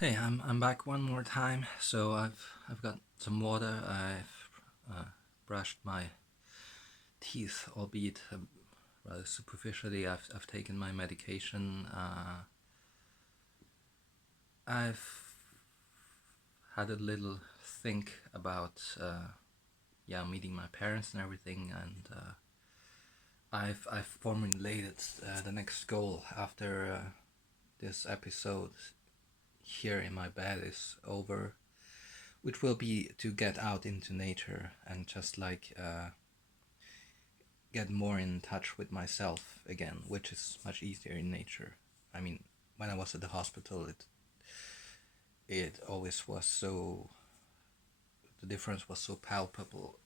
Hey, I'm back one more time. So I've got some water. I've brushed my teeth, albeit rather superficially. I've taken my medication. I've had a little think about meeting my parents and everything, and I've formulated the next goal after this episode here in my bed is over, which will be to get out into nature and just get more in touch with myself again, which is much easier in nature. I mean, when I was at the hospital, it always was so, the difference was so palpable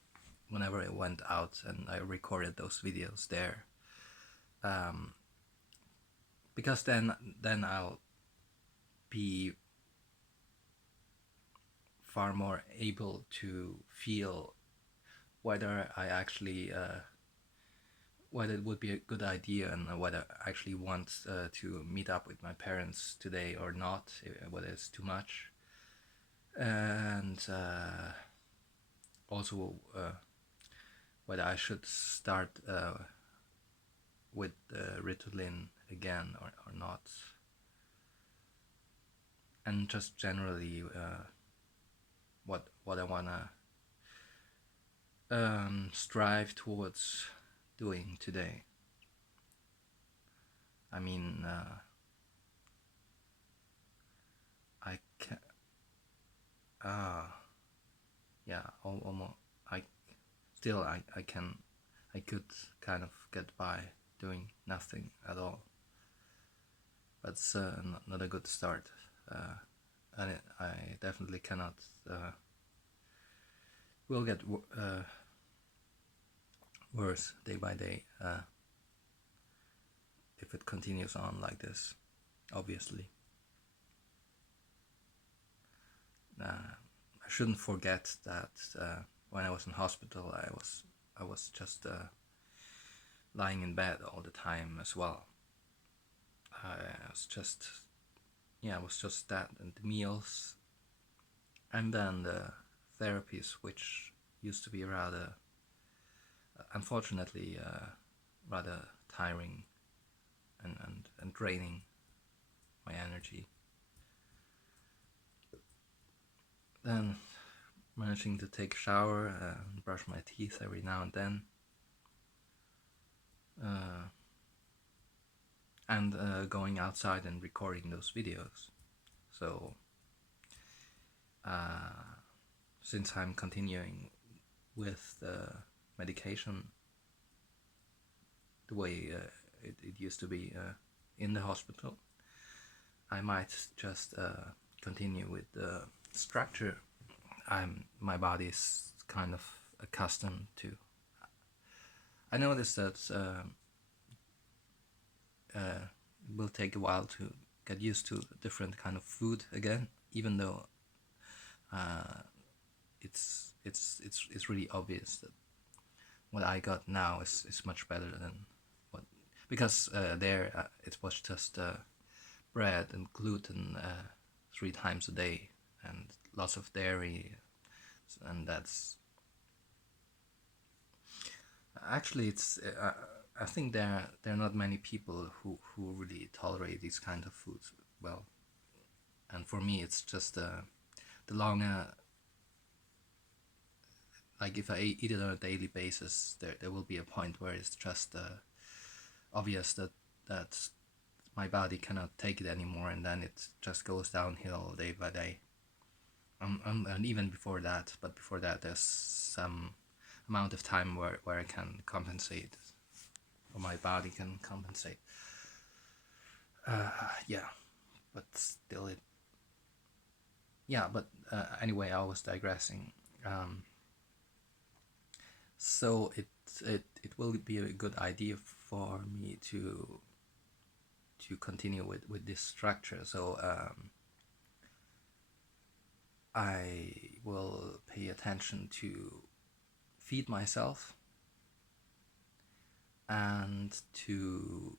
whenever I went out and I recorded those videos there. Um, because then I'll be far more able to feel whether I actually whether it would be a good idea and whether I actually want to meet up with my parents today or not, whether it's too much, and also whether I should start with Ritalin again or not, and just generally what I wanna strive towards doing today. I mean, I can yeah, almost I still I can I could kind of get by doing nothing at all. That's not a good start, and I definitely cannot. Will get worse day by day if it continues on like this. Obviously, I shouldn't forget that when I was in hospital, I was just lying in bed all the time as well. I was just it was just that and the meals, and then the therapies, which used to be rather, unfortunately, rather tiring and draining my energy. Then managing to take a shower and brush my teeth every now and then, uh, and going outside and recording those videos. So, since I'm continuing with the medication the way it used to be in the hospital, I might just continue with the structure my body's kind of accustomed to. I noticed that it will take a while to get used to a different kind of food again, even though it's really obvious that what I got now is much better than what, because there it was just bread and gluten 3 times a day and lots of dairy, and that's actually it's. I think there are not many people who really tolerate these kind of foods well, and for me it's just the longer, like if I eat it on a daily basis, there will be a point where it's just obvious that my body cannot take it anymore, and then it just goes downhill day by day. And even before that, but before that, there's some amount of time where I can compensate, or my body can compensate. Yeah, but still, but anyway, I was digressing. Um, so it will be a good idea for me to continue with this structure. So I will pay attention to feed myself and to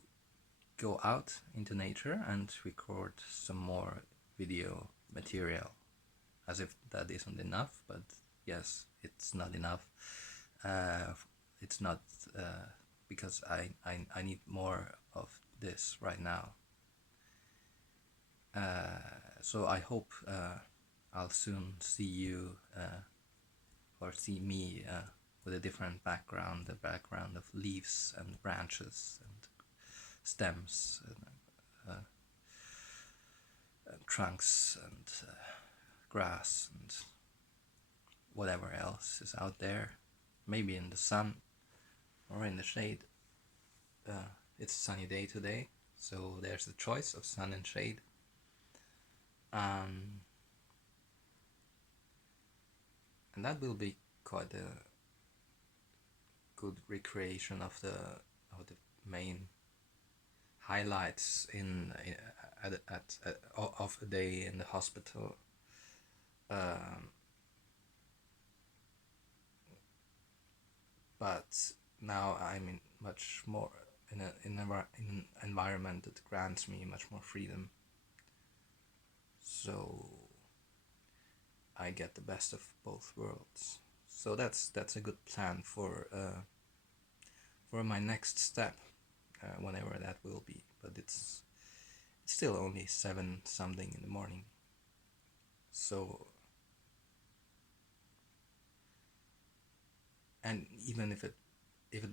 go out into nature and record some more video material, as if that isn't enough. But yes, it's not enough. uh, it's not, because I need more of this right now. So I hope I'll soon see you, or see me, with a different background, the background of leaves and branches and stems and trunks and grass and whatever else is out there. Maybe in the sun or in the shade. It's a sunny day today, so there's a choice of sun and shade. And that will be quite a good recreation of the main highlights of a day in the hospital. But now I'm in much more in an environment that grants me much more freedom. So I get the best of both worlds. So that's a good plan for my next step, whenever that will be. But it's still only 7 something in the morning. So, and even if it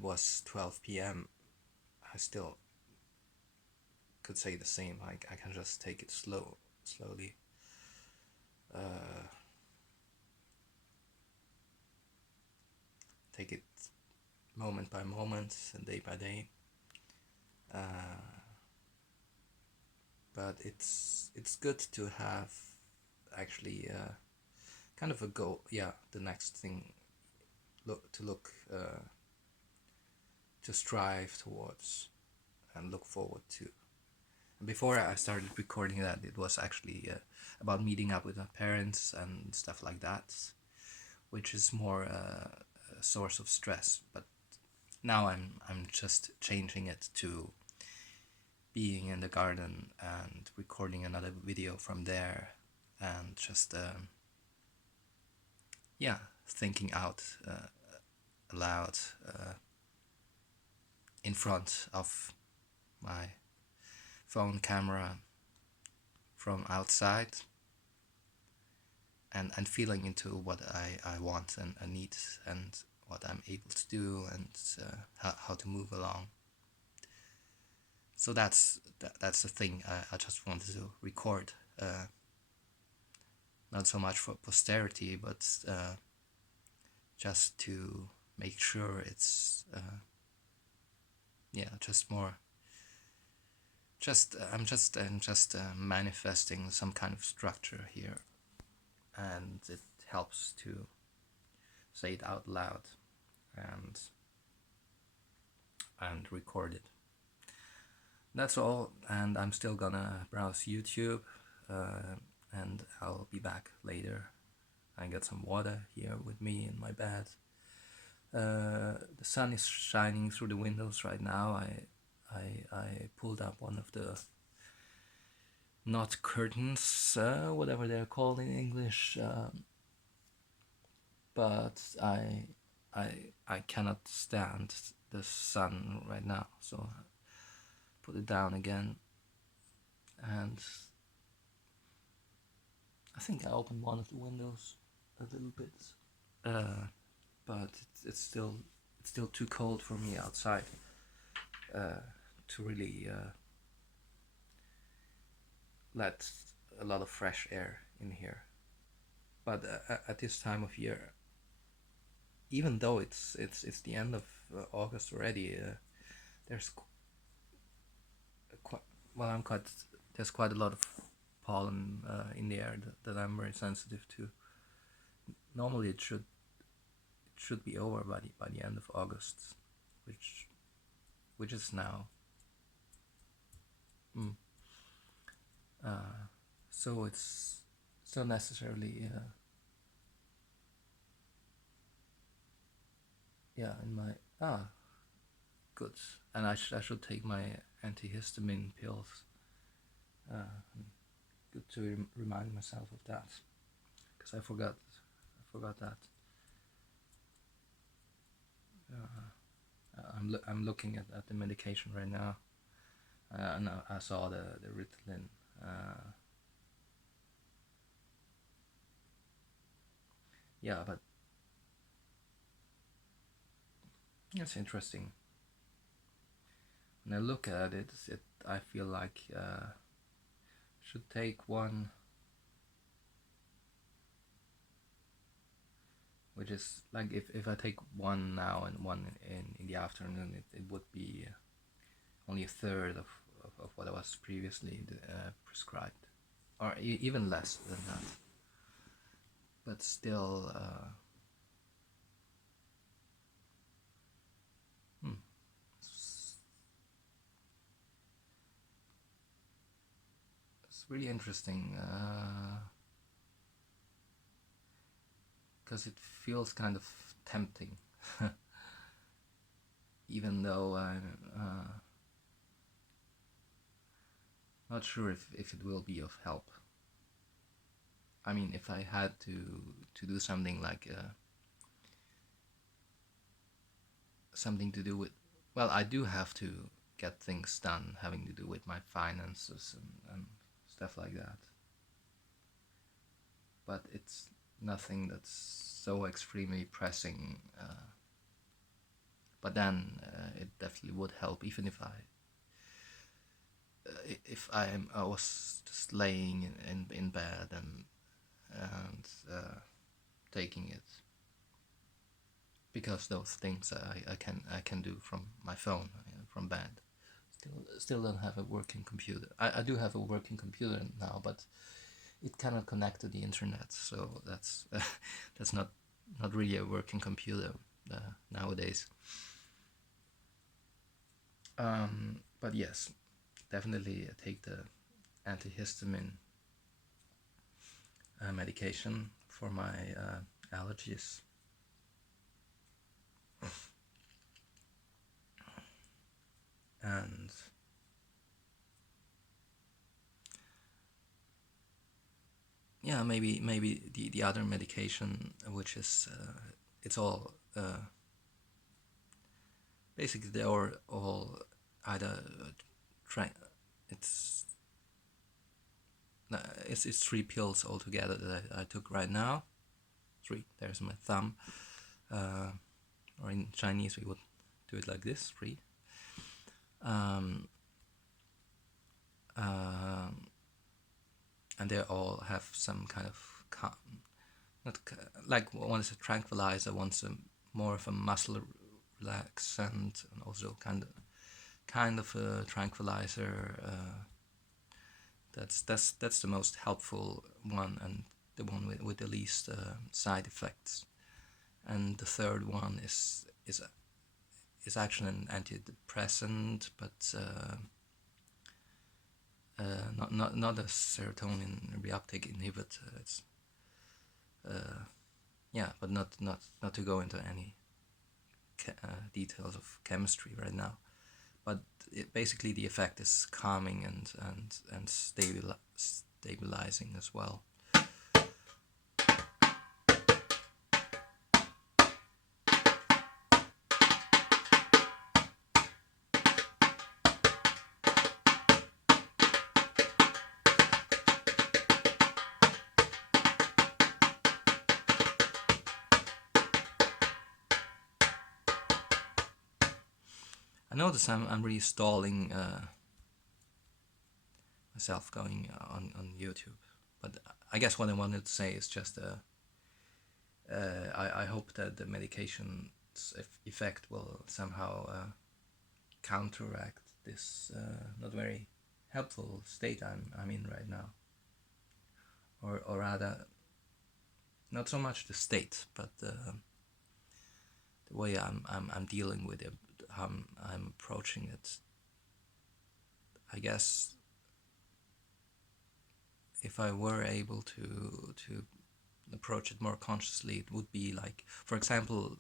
was 12 p.m., I still could say the same. I can just take it slowly. Take it moment by moment and day by day. But it's good to have actually kind of a goal. Yeah, the next thing to strive towards and look forward to. And before I started recording that, it was actually about meeting up with my parents and stuff like that, which is more a source of stress. But now I'm just changing it to being in the garden and recording another video from there, and just thinking out aloud in front of my phone camera from outside, and feeling into what I want and I need, and what I'm able to do, and how to move along. So that's the thing I just wanted to record, not so much for posterity, but just to make sure it's just more. I'm just manifesting some kind of structure here, and it helps to say it out loud and record it. That's all, and I'm still gonna browse YouTube, and I'll be back later. I got some water here with me in my bed. The sun is shining through the windows right now. I pulled up one of the, not curtains, whatever they're called in English, but I cannot stand the sun right now, so I put it down again, and I think I opened one of the windows a little bit, but it's still too cold for me outside to really let a lot of fresh air in here. But at this time of year, even though it's the end of August already, there's there's quite a lot of pollen in the air that I'm very sensitive to. Normally it should be over by the end of August, which is now. So it's so necessarily in my good, and I should take my antihistamine pills. good to remind myself of that, because I forgot that. I'm looking at the medication right now, and I saw the Ritalin. Yeah, but it's interesting. When I look at it, I feel like should take one, which is like if I take one now and one in the afternoon, it would be only a third of what I was previously prescribed, or even less than that. But still, it's really interesting, because it feels kind of tempting, even though I'm not sure if it will be of help. I mean, if I had to do something like something to do with, well, I do have to get things done having to do with my finances and stuff like that. But it's nothing that's so extremely pressing. But then it definitely would help, even if I was just laying in bed and taking it, because those things I can do from my phone, from bed. Still don't have a working computer. I do have a working computer now, but it cannot connect to the internet, so that's not really a working computer nowadays. But yes, definitely take the antihistamine medication for my allergies. And yeah, maybe the other medication, which is it's all basically they're all either it's it's 3 pills altogether that I took right now. 3. There's my thumb, or in Chinese we would do it like this: 3. Um, and they all have some kind of not like one is a tranquilizer, one's more of a muscle relaxant, and also kind of a tranquilizer. That's the most helpful one, and the one with the least side effects. And the third one is actually an antidepressant, but not a serotonin reuptake inhibitor. It's yeah, but not to go into any details of chemistry right now. But basically the effect is calming and stabilizing as well. I notice I'm really stalling myself going on YouTube, but I guess what I wanted to say is just I hope that the medication's effect will somehow counteract this not very helpful state I'm in right now, or rather, not so much the state, but the way I'm dealing with it, how I'm approaching it. I guess if I were able to approach it more consciously, it would be like, for example,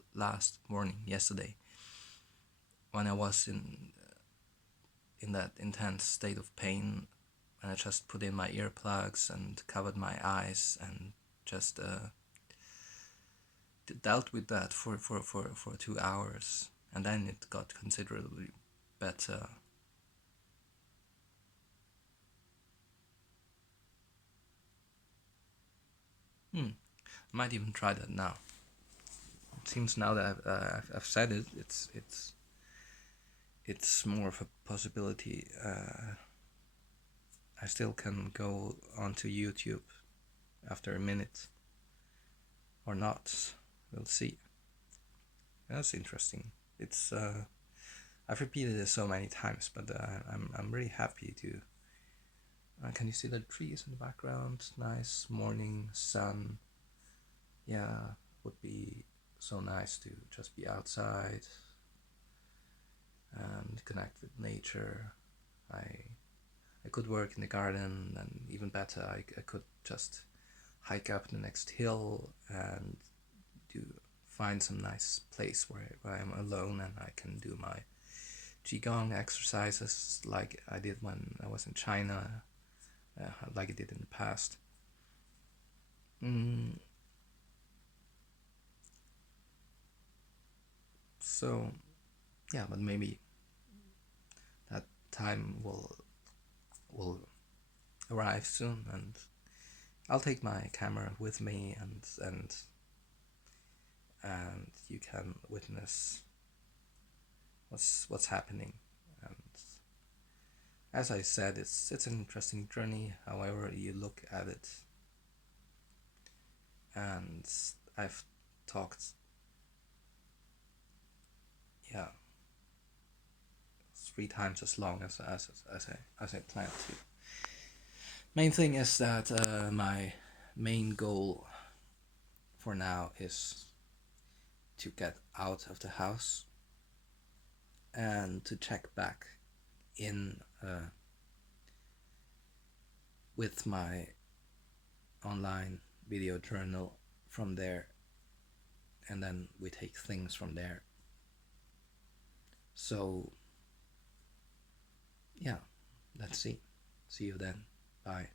yesterday, when I was in that intense state of pain, and I just put in my earplugs and covered my eyes and just dealt with that for 2 hours, and then it got considerably better. I might even try that now. It seems now that I've said it, it's more of a possibility. I still can go onto YouTube after a minute or not. We'll see. That's interesting. It's I've repeated it so many times, but I'm really happy to. Can you see the trees in the background? Nice morning sun. Yeah, would be so nice to just be outside and connect with nature. I could work in the garden, and even better, I could just hike up the next hill and find some nice place where I'm alone and I can do my qigong exercises like I did when I was in China, like I did in the past. So yeah, but maybe that time will arrive soon, and I'll take my camera with me, and you can witness what's happening. And as I said, it's an interesting journey, however you look at it. And I've talked, yeah, 3 times as long as I planned to. Main thing is that my main goal for now is to get out of the house and to check back in with my online video journal from there, and then we take things from there. So yeah, let's see. See you then. Bye.